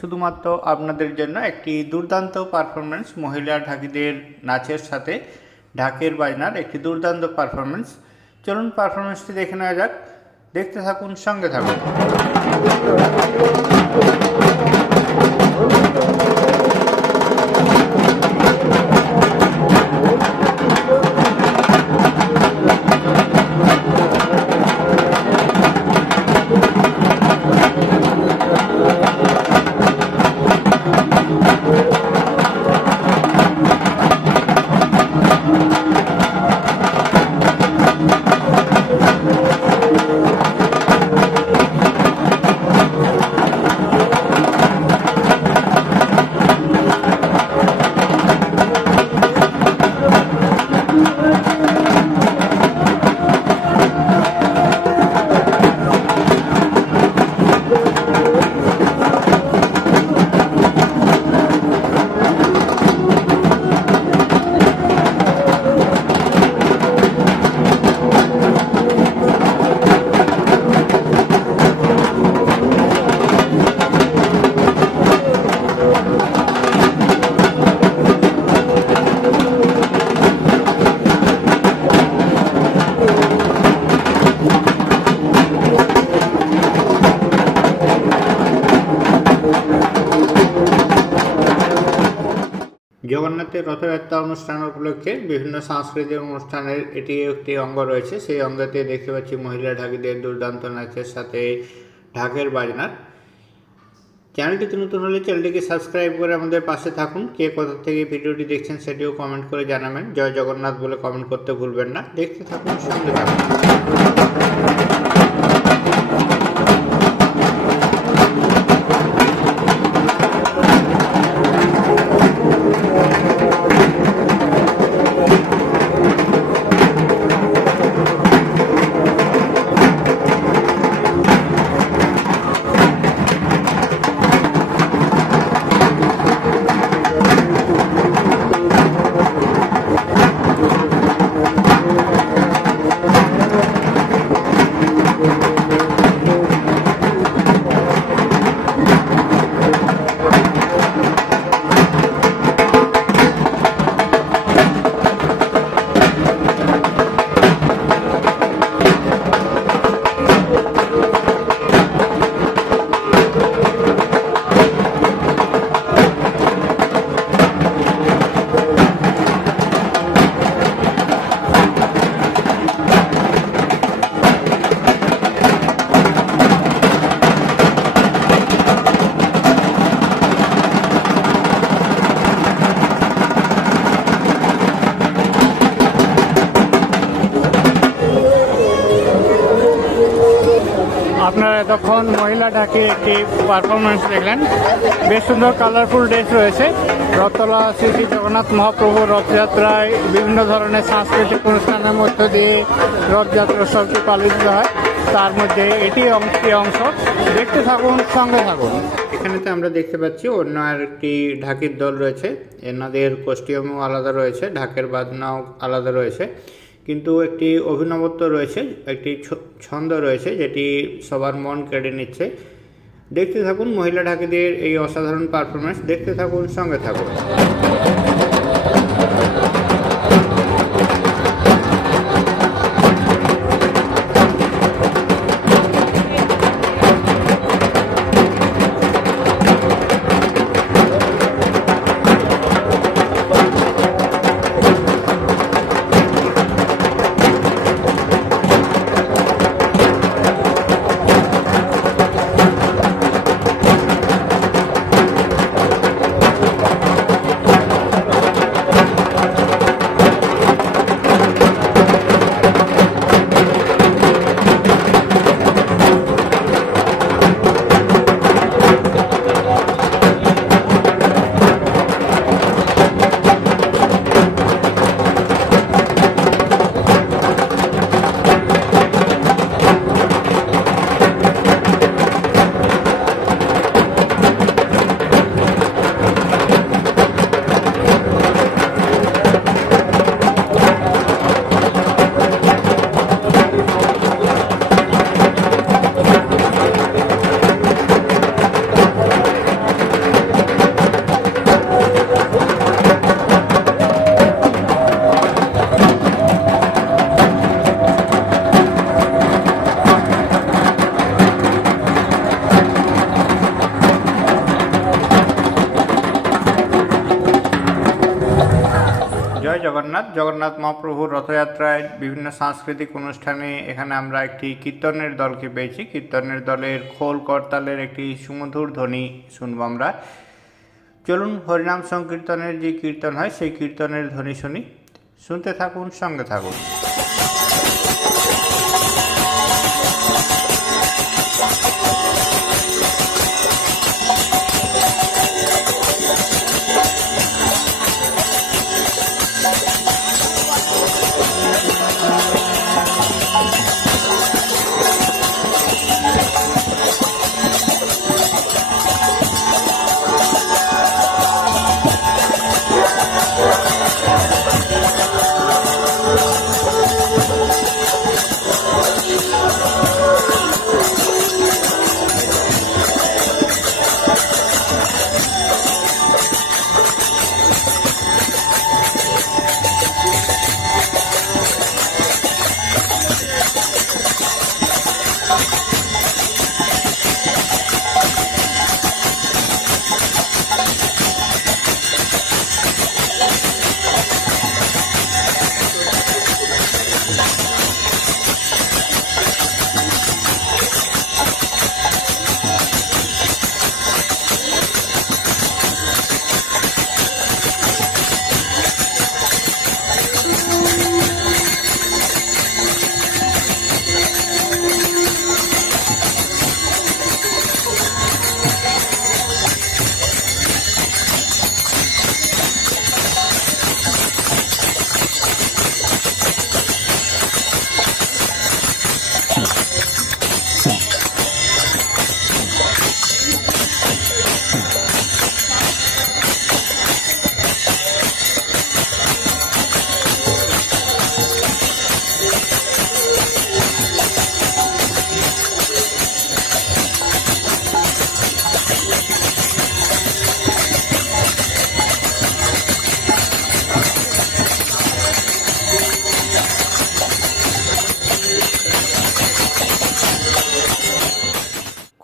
শুধুমাত্র আপনাদের জন্য একটি দুর্দান্ত পারফরমেন্স, মহিলা ঢাকিদের নাচের সাথে ঢাকের বাজনার একটি দুর্দান্ত পারফরমেন্স। চলুন পারফরমেন্সটি দেখে নেওয়া যাক, দেখতে থাকুন, সঙ্গে থাকুন। জগন্নাথের রথযাত্রা অনুষ্ঠান উপলক্ষে বিভিন্ন সাংস্কৃতিক অনুষ্ঠানের এটি একটি অঙ্গ রয়েছে। সেই অঙ্গতে দেখতে পাচ্ছি মহিলা ঢাকিদের দুর্দান্ত নাচের সাথে ঢাকের বাজনার। চ্যানেলটিতে নতুন হলে চ্যানেলটিকে সাবস্ক্রাইব করে আমাদের পাশে থাকুন। কে কোথা থেকে ভিডিওটি দেখছেন সেটিও কমেন্ট করে জানাবেন। জয় জগন্নাথ বলে কমেন্ট করতে ভুলবেন না। দেখতে থাকুন, সঙ্গে থাকুন। আপনারা এতক্ষণ মহিলা ঢাকির একটি পারফরমেন্স দেখলেন। বেশ সুন্দর কালারফুল ড্রেস রয়েছে। রথতলা শ্রী শ্রী জগন্নাথ মহাপ্রভুর রথযাত্রায় বিভিন্ন ধরনের সাংস্কৃতিক অনুষ্ঠানের মধ্য দিয়ে রথযাত্রা উৎসবটি পালিত হয়। তার মধ্যে এটি একটি অংশ। দেখতে থাকুন, সঙ্গে থাকুন। এখানেতে আমরা দেখতে পাচ্ছি অন্য আরেকটি ঢাকির দল রয়েছে। এনাদের কস্টিউমও আলাদা রয়েছে, ঢাকের বাজনাও আলাদা রয়েছে, কিন্তু একটি অভিনবত্ব রয়েছে, একটি ছন্দ রয়েছে যেটি সবার মন কেড়ে নিচ্ছে। দেখতে থাকুন মহিলা ঢাকিদের এই অসাধারণ পারফরমেন্স। দেখতে থাকুন, সঙ্গে থাকুন। জগন্নাথ মহাপ্রভুর রথযাত্রায় বিভিন্ন সাংস্কৃতিক অনুষ্ঠানে এখানে আমরা একটি কীর্তনের দলকে পেয়েছি। কীর্তনের দলের খোল করতালের একটি সুমধুর ধ্বনি শুনবো আমরা। চলুন হরিনাম সংকীর্তনের যে কীর্তন হয় সেই কীর্তনের ধ্বনি শুনি। শুনতে থাকুন, সঙ্গে থাকুন।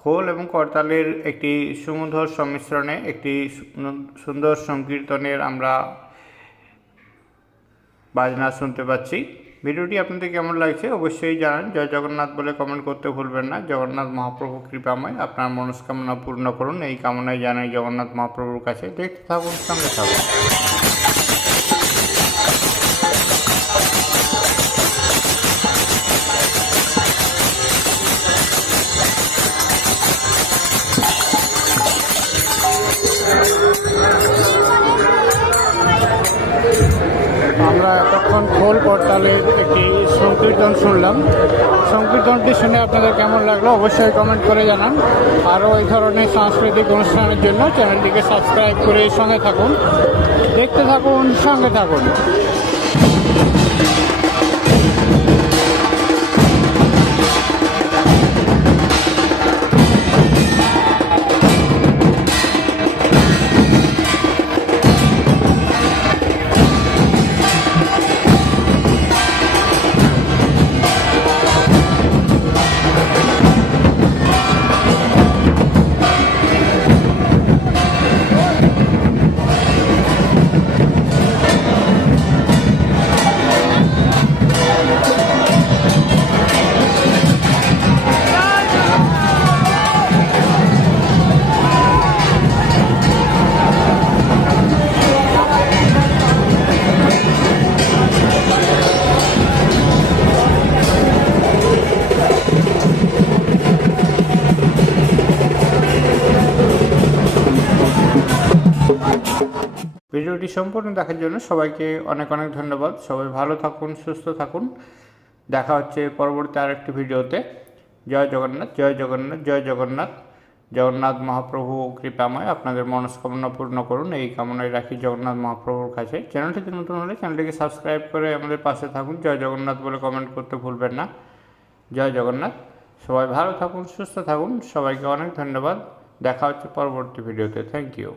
খোল এবং করতালের একটি সুমধুর সংমিশ্রণে একটি সুন্দর সংকীর্তনের আমরা বাজনা শুনতে পাচ্ছি। ভিডিওটি আপনাদের কেমন লাগছে অবশ্যই জানান। জয় জগন্নাথ বলে কমেন্ট করতে ভুলবেন না। জগন্নাথ মহাপ্রভু কৃপাময় আপনার মনস্কামনা পূর্ণ করুন, এই কামনায় জানাই জগন্নাথ মহাপ্রভুর কাছে। দেখতে থাকুন, সঙ্গে থাকুন। আমরা এতক্ষণ খোল করতালের একটি সংকীর্তন শুনলাম। সংকীর্তনটি শুনে আপনাদের কেমন লাগলো অবশ্যই কমেন্ট করে জানান। আরও এই ধরনের সাংস্কৃতিক অনুষ্ঠানের জন্য চ্যানেলটিকে সাবস্ক্রাইব করে সঙ্গে থাকুন। দেখতে থাকুন, সঙ্গে থাকুন। ভিডিওটি সম্পূর্ণ দেখার জন্য সবাইকে অনেক অনেক ধন্যবাদ। সবাই ভালো থাকুন, সুস্থ থাকুন। দেখা হচ্ছে পরবর্তী আরেকটি ভিডিওতে। জয় জগন্নাথ, জয় জগন্নাথ, জয় জগন্নাথ। জগন্নাথ মহাপ্রভু কৃপাময় আপনাদের মনস্কামনা পূর্ণ করুন, এই কামনায় রাখি জগন্নাথ মহাপ্রভুর কাছে। চ্যানেলটিতে নতুন হলে চ্যানেলটিকে সাবস্ক্রাইব করে আমাদের পাশে থাকুন। জয় জগন্নাথ বলে কমেন্ট করতে ভুলবেন না। জয় জগন্নাথ। সবাই ভালো থাকুন, সুস্থ থাকুন। সবাইকে অনেক ধন্যবাদ। দেখা হচ্ছে পরবর্তী ভিডিওতে। Thank you.